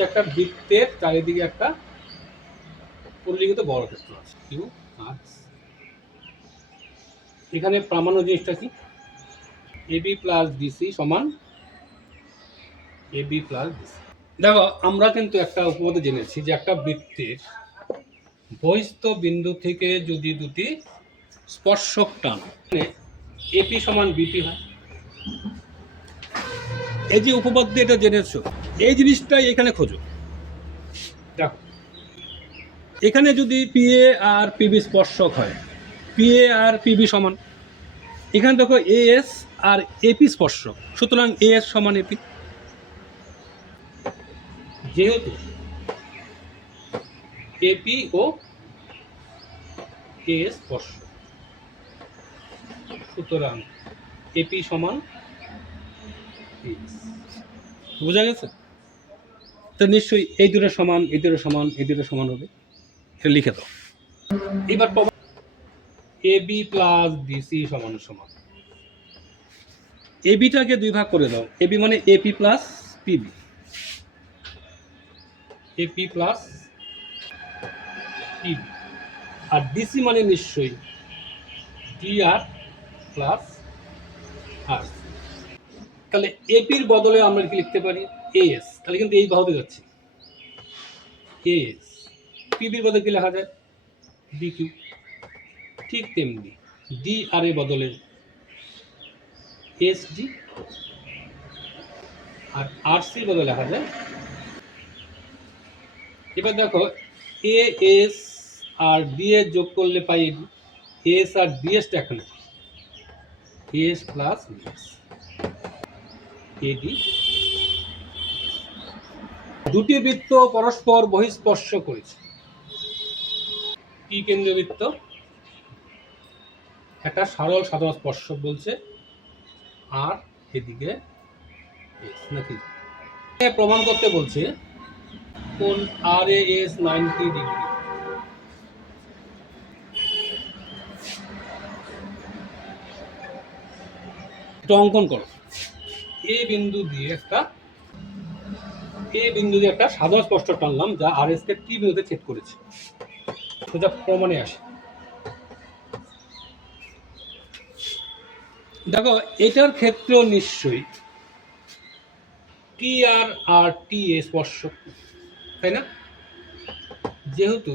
হচ্ছে একটা বৃত্তের চারিদিকে একটা পরিলিখিত বর্গক্ষেত্র আছে কিউ আর এখানে প্রামাণ্য জিনিসটা কি এবি প্লাস ডিসি সমান এবি প্লাস ডিসি। দেখো আমরা কিন্তু একটা উপপাদ্য জেনেছি যে একটা বৃত্তের বহিস্থ বিন্দু থেকে যদি দুটি স্পর্শক টান এপি সমান বিপি হয়। এই যে উপপাদ্য এটা জেনেছো এই জিনিসটাই এখানে খোঁজো। দেখো এখানে যদি পিএ আর পিবি স্পর্শক হয় পিএ আর পিবি সমান, এখানে দেখো এএস আর এপি স্পর্শক, সুতরাং এএস সমান এপি। যেহেতু এপি ও এএস স্পর্শক সুতরাং এপি সমান এএস। বোঝা গেছে? তো নিশ্চয়ই এই দুটো সমান এই দুটো সমান এই দুটো সমান হবে, এটা লিখে দাও। এবার এবি প্লাস ডিসি সমান সমান এবিটাকে দুই ভাগ করে দাও, এবি মানে AP plus PB, AP plus PB, আর ডিসি মানে নিশ্চয়ই ডি আর প্লাস আর। তাহলে এপির বদলে আমরা কি লিখতে পারি এএস, তাহলে কিন্তু এই বাহুতে যাচ্ছে এএস। পিবির বদলে কি লেখা যায় বিকিউ। ঠিক তেমনি ডি আর এর বদলে এস ডি, আর আর সি বদলে লেখা যায়। এবার দেখো এ এস আর ডি এর যোগ করলে পাই এস আর ডি এসটা এখানে এস প্লাস ডিএস এডি। দুটি বৃত্ত পরস্পর বহিঃস্পর্শ করেছে। কি কেন্দ্রীয় বৃত্ত? একটা সরল সাধারণ স্পর্শক বলছে আর এদিকে এস নাকি প্রমাণ করতে বলছে কোণ আর এস 90 ডিগ্রি। এটা অঙ্কন করো। এ বিন্দু দিয়ে একটা সাধারণ স্পর্শক টানলাম যা আর এস কে টি বিন্দুতে ছেদ করেছে, সোজা প্রমাণে আসে। দেখো এটার ক্ষেত্রে নিশ্চয়ই টি আর আর টি এ স্পর্শক, তাই না? যেহেতু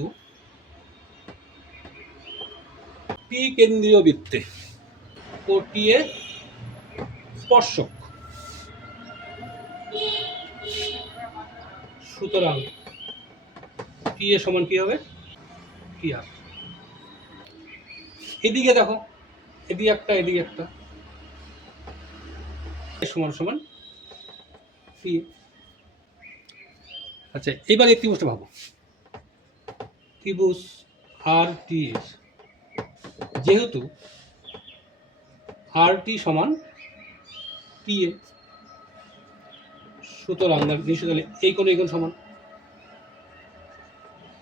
টি কেন্দ্রীয় বৃত্তে ও টি এ স্পর্শক, সুতরাং টি এ সমান কি হবে টি আর। এদিকে দেখো এদিকে একটা সমান সমান টি। আচ্ছা এবার এই ত্রিভুজটা ভাবো, ত্রিভুজ আর টি এর যেহেতু আর টি সমান টি এ, সুতরাং নিশ্চয় তাহলে এই কোণ সমান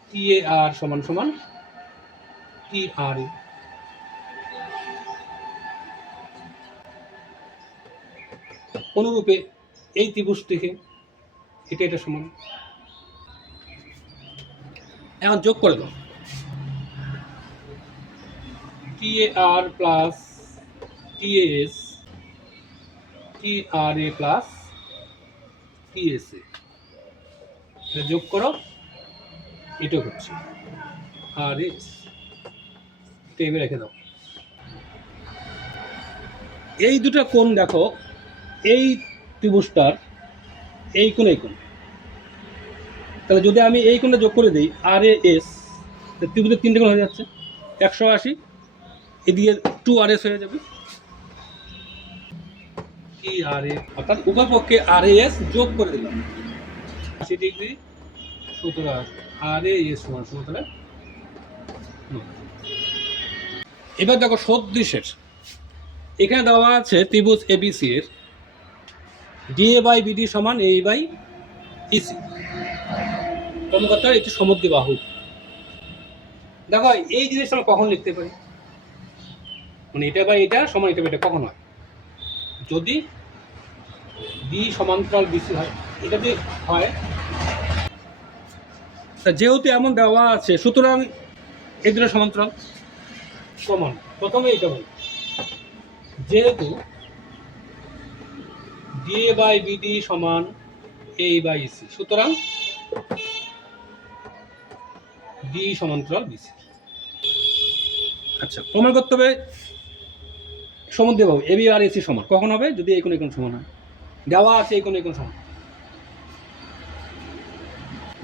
টি এ আর সমান সমান টি আর এ। অনুরূপে এই ত্রিভুজ থেকে এটা সমান। এখন যোগ করে দাও T A R plus T S T R A plus T S A, যোগ করো এটা হচ্ছে আর এস। টেবিল রেখে দাও। এই দুটো কোণ দেখো, এই ত্রিভুজটার এই কোণ তাহলে যদি আমি এই কোণটা যোগ করে দিই আর এস, ত্রিভুজের তিনটে কোণ হয়ে যাচ্ছে 180, এদিকে 2 আর এস হয়ে যাবে টি আর এ, অর্থাৎ উভয় পক্ষে আর এস যোগ করে দিলাম 80 ডিগ্রি, সুতরাং আর এস সমান তাহলে। এবার দেখো সদৃশের এখানে দেওয়া আছে ত্রিভুজ এবিসি এর ডিএ বাই বিডি সমান এ বাই ইসি, কোন কথা এটি সমদ্বিবাহু। দেখো এই জিনিসটা আমরা কখন লিখতে পারি, মানে এটা বাই এটা সমান এটা বাই এটা কখন হয়? যদি বি সমান্তরাল বিসি হয়, এটা যদি হয় তা যেহেতু এমন দেওয়া আছে সুতরাং এই দুটো সমান্তরাল সমান। প্রথমে এটা বল, যেহেতু ডিএ বাই বিডি সমান এ বাই সি, সুতরাং ডি সমান্তরাল বিসি। আচ্ছা, প্রমাণ করতে হবে সমদ্বিবাহু এবি আর এসি সমান। কখন হবে? যদি এই কোণ এই কোণ সমান হয়। দেওয়া আছে এই কোণ এই কোণ সমান।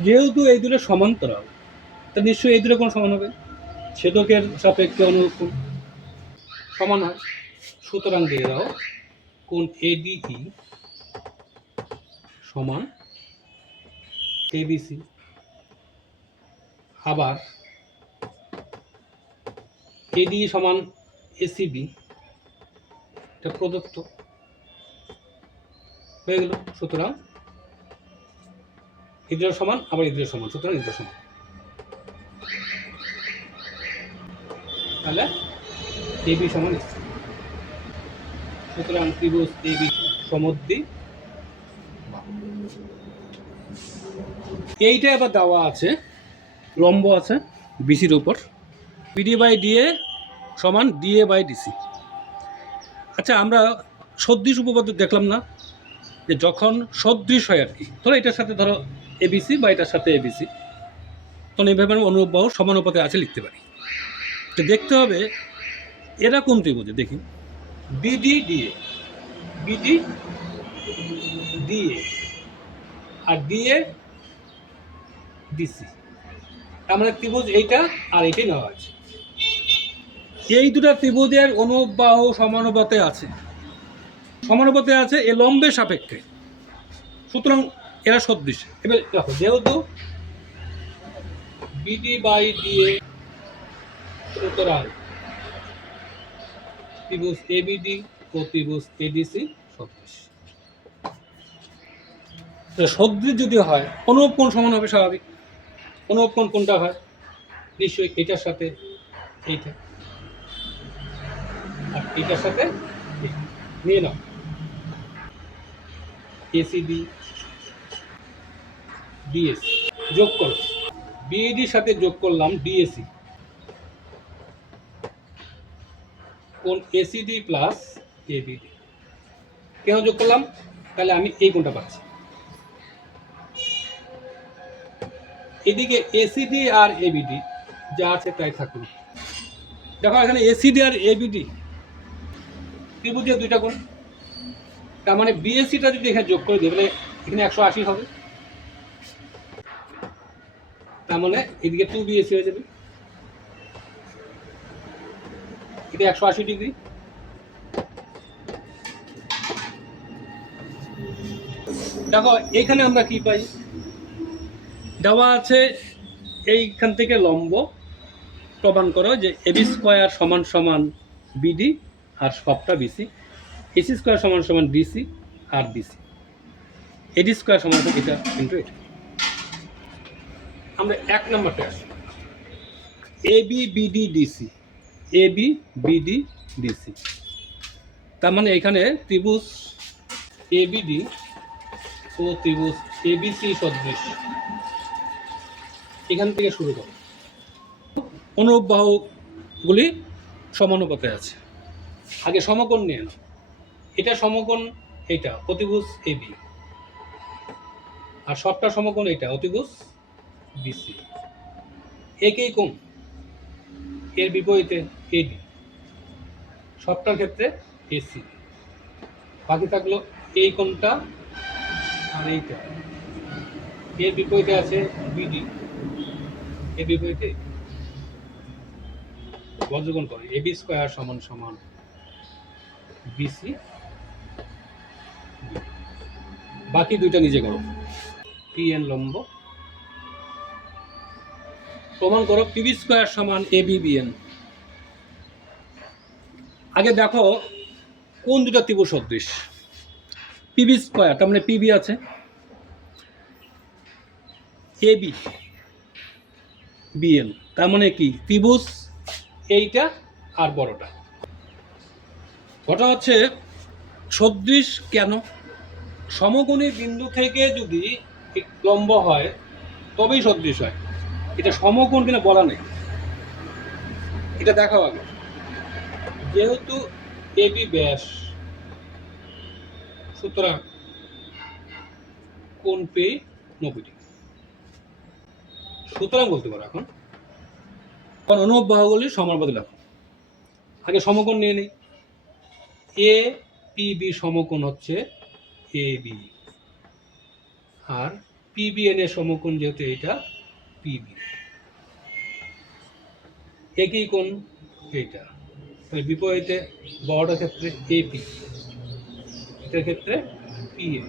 যেহেতু এই দুটো সমান্তরাল, তা নিশ্চয়ই এই দুটো কোণ সমান হবে। ছেদকের সাপেক্ষে অনুরূপ কোণ সমান হয়, সুতরাং দিয়ে দাও কোণ এডিই সমান এবিসি। আবার এডি সমান এসিবি, এটা প্রদত্ত হয়ে গেল। সুতরাং এদের সমান, আবার এদের সমান, সুতরাং এদের সমান। তাহলে এবি সমান এসি, সুতরাং ত্রিভুজ এবি সমদ্বিবাহু। এইটা আবার দেওয়া আছে, লম্ব আছে বিসির উপর, বিডি বাই ডিএ সমান ডিএ বাই ডিসি। আচ্ছা, আমরা সদৃশ উপপাদ্য দেখলাম না, যে যখন সদৃশ হয় আর কি, ধরো এটার সাথে ধরো এবিসি বা এটার সাথে এবিসি, তখন এইভাবে আমি অনুরূপ বাহু সমানুপাতে আছে লিখতে পারি। তো দেখতে হবে এরা কোন ত্রিভুজে, দেখি বিডি ডিএ, বিডি ডিএ আর ডিএ ডিসি, তার মানে ত্রিভুজ এইটা আর এইটাই নেওয়া আছে। এই দুটা ত্রিভুজের অনুরূপ বাহু সমানুপাতে আছে, সমানুপাতে আছে এ লম্বের সাপেক্ষে, সুতরাং এরা সদৃশ। এবার দেখো, যেহেতু বিডি বাই ডিএ, সুতরাং ত্রিভুজ এবিডি ও ত্রিভুজ এডিসি সদৃশ। সদৃশ যদি হয় অনুরূপ কোণ সমান হবে স্বাভাবিক। অনুরূপ কোণ কোনটা হয়? নিশ্চয়ই এটার সাথে এইটা, আর এটার সাথে নিয়ে নাও এসিডি ডিএসি, যোগ করো বিইডির সাথে যোগ করলাম ডিএসি, কোণ এসিডি প্লাস এবিডি। কেন যোগ করলাম? তাহলে আমি এই কোণটা পাচ্ছি। এদিকে এসিডি আর এবিডি যা আছে তাই থাকুন। দেখো এখানে এসিডি আর এবিডি ত্রিভুজের দুইটা কোণ, তার মানে বিএসিটা যদি এখানে যোগ করে দিই তাহলে এখানে 180 হবে, তার মানে এদিকে 2 বিএসি হয়ে যাবে, এটা 180 ডিগ্রি। দেখো এখানে আমরা কি পাই? দেওয়া আছে এইখান থেকে লম্ব প্রমাণ করো যে এবি স্কোয়ার সমান সমান বিডি আর সবটা বিসি, এসি স্কোয়ার সমান সমান ডিসি আর ডিসি, এডি স্কোয়ার সমান এটা কিন্তু এটা। আমরা 1 নম্বরটা আসি, AB BD DC, AB BD DC, তার মানে এখানে ত্রিভুজ এবিডি ও ত্রিভুজ এবিসি সদৃশ। এখান থেকে শুরু করো, অনুরূপ বাহুগুলি সমানুপাতে আছে। আগে সমকোণ নিয়ে নাও, এটা সমকোণ, এটা অতিভুজ এবি, আর সবটা সমকোণ এটা অতিভুজ বিসি। একই কোণ, এর বিপরীতে এডি, সবটার ক্ষেত্রে এসি। বাকি থাকলো এই কোণটা আর এইটা, এর বিপরীতে আছে বিডি, এর বিপরীতে বজ্রকোণ করে এবি স্কোয়ার সমান সমান বিসি। বাকি দুইটা নিজে করো, পিএন লম্ব প্রমাণ করো পিবি স্কোয়ার সমান এবি বিএন। আগে দেখো কোন দুটা ত্রিভুজ সদৃশ। পিবি স্কোয়ার, তার মানে পিবি আছে, এবি বিএন, তার মানে কি ত্রিভুজ এইটা আর বড়টা। ওটা হচ্ছে সদৃশ কেন? সমকোণী বিন্দু থেকে যদি লম্ব হয় তবেই সদৃশ হয়। এটা সমকোণ কিনা বলা নেই, এটা দেখাও আগে। যেহেতু এবি ব্যাস, সুতরাং কোণ পে 90 ডিগ্রি। সুতরাং বলতে পারো এখন অনুভব বাহুগুলির সমানুপাতিক লেখো। আগে সমকোণ নিয়ে নেই। এ পি বি সমকোণ হচ্ছে এ বি, আর পিবিএন এর সমকোণ যেহেতু এটা পিবি। একই কোণ এইটা, বিপরীতে বড়টার ক্ষেত্রে এপি, এটার ক্ষেত্রে পিএ।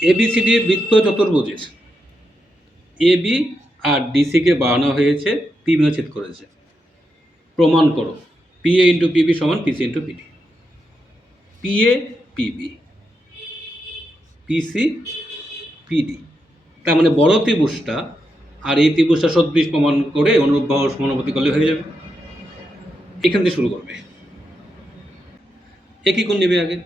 এবিসিডি বৃত্ত চতুর্ভুজের এবি আর ডিসিকে বানানো হয়েছে, পি বিন্দু ছেদ করেছে। প্রমাণ করো পিএ ইন্টু পিবি সমান পিসি ইন্টু পিডি। পিএ পিবি, পিসি পিডি, তার মানে বড় ত্রিভুজটা আর এই ত্রিভুজটা সদৃশ প্রমাণ করে অনুরূপ বাহুর সমানুপাতিক করলে হয়ে যাবে। এখান থেকে শুরু করবে। একই কোণ নেবে আগে,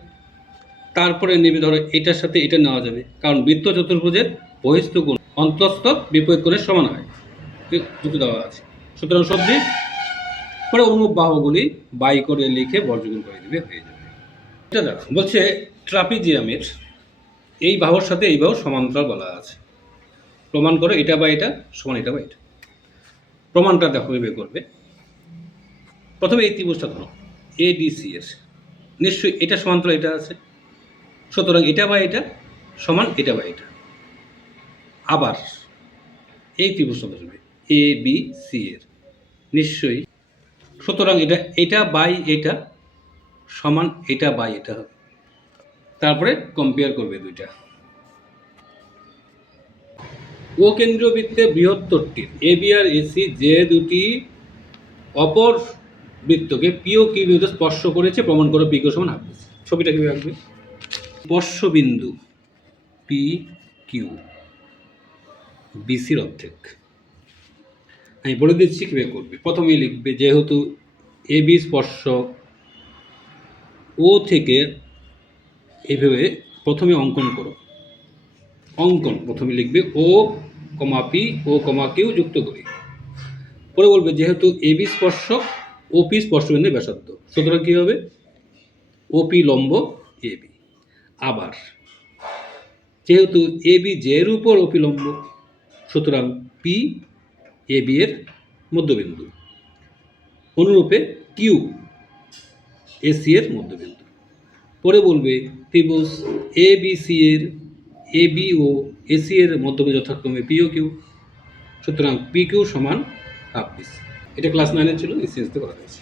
তারপরে নেবে ধরো এটার সাথে এটা নেওয়া যাবে, কারণ বৃত্ত চতুর্ভুজের বহিস্থ কোণ অন্তঃস্থ বিপরীত কোণের সমান হয়, যুক্তি দেওয়া আছে। সুতরাং সদৃশ পরে অনুরূপ বাহুগুলি বাই করে লিখে বর্গমূল করে দিবে, হয়ে যাবে। এটা দেখো বলছে ট্রাপিজিয়ামের এই বাহুর সাথে এই বাহু সমান্তরাল বলা আছে। প্রমাণ করো এটা বা এটা সমান এটা বা এটা। প্রমাণটা দেখো বের করবে। প্রথমে এই ত্রিভুজটা ধরো এডিসি এর, নিশ্চয়ই এটা সমান্তরাল এটা আছে, সুতরাং এটা বা এটা সমান এটা বা এটা। আবার এই ত্রিভুজটা ধরবে এ বি সি এর, নিশ্চয়ই, সুতরাং এটা বাই এটা সমান এটা বাই এটা হবে। তারপরে কম্পেয়ার করবে দুইটা। ও কেন্দ্রীয় বৃত্তে বৃহত্তরটির এ বি আর এসি যে দুটি অপর বৃত্তকে পি ও কিউ বিন্দু স্পর্শ করেছে, প্রমাণ করো পি কিউ সমান হাফ। ছবিটা কিভাবে আঁকবে? স্পর্শবিন্দু পি কিউ বিসির অর্ধেক। আমি বলে দিচ্ছি কীভাবে করবে। প্রথমেই লিখবে যেহেতু এ বি স্পর্শক ও থেকে এইভাবে প্রথমে অঙ্কন করো। অঙ্কন প্রথমে লিখবে ও কমা পি ও কমা কিউ যুক্ত করি। পরে বলবে যেহেতু এ বি স্পর্শক ওপি স্পর্শবিন্দুর ব্যাসার্ধ, সুতরাং কী হবে? ওপি লম্ব এ বি। আবার যেহেতু এ বি জের উপর ওপি লম্ব, সুতরাং পি এ বি এর মধ্যবিন্দু, অনুরূপে কিউ এসি এর মধ্যবিন্দু। পরে বলবে ত্রিভুজ এ বি সি এর এ বি ও এসি এর মধ্যবিন্দু যথাক্রমে পি ও কিউ, সুতরাং পি কিউ সমান হাফ বিসি। এটা ক্লাস 9-এর ছিল, এই সিরিজতে করা হয়েছে।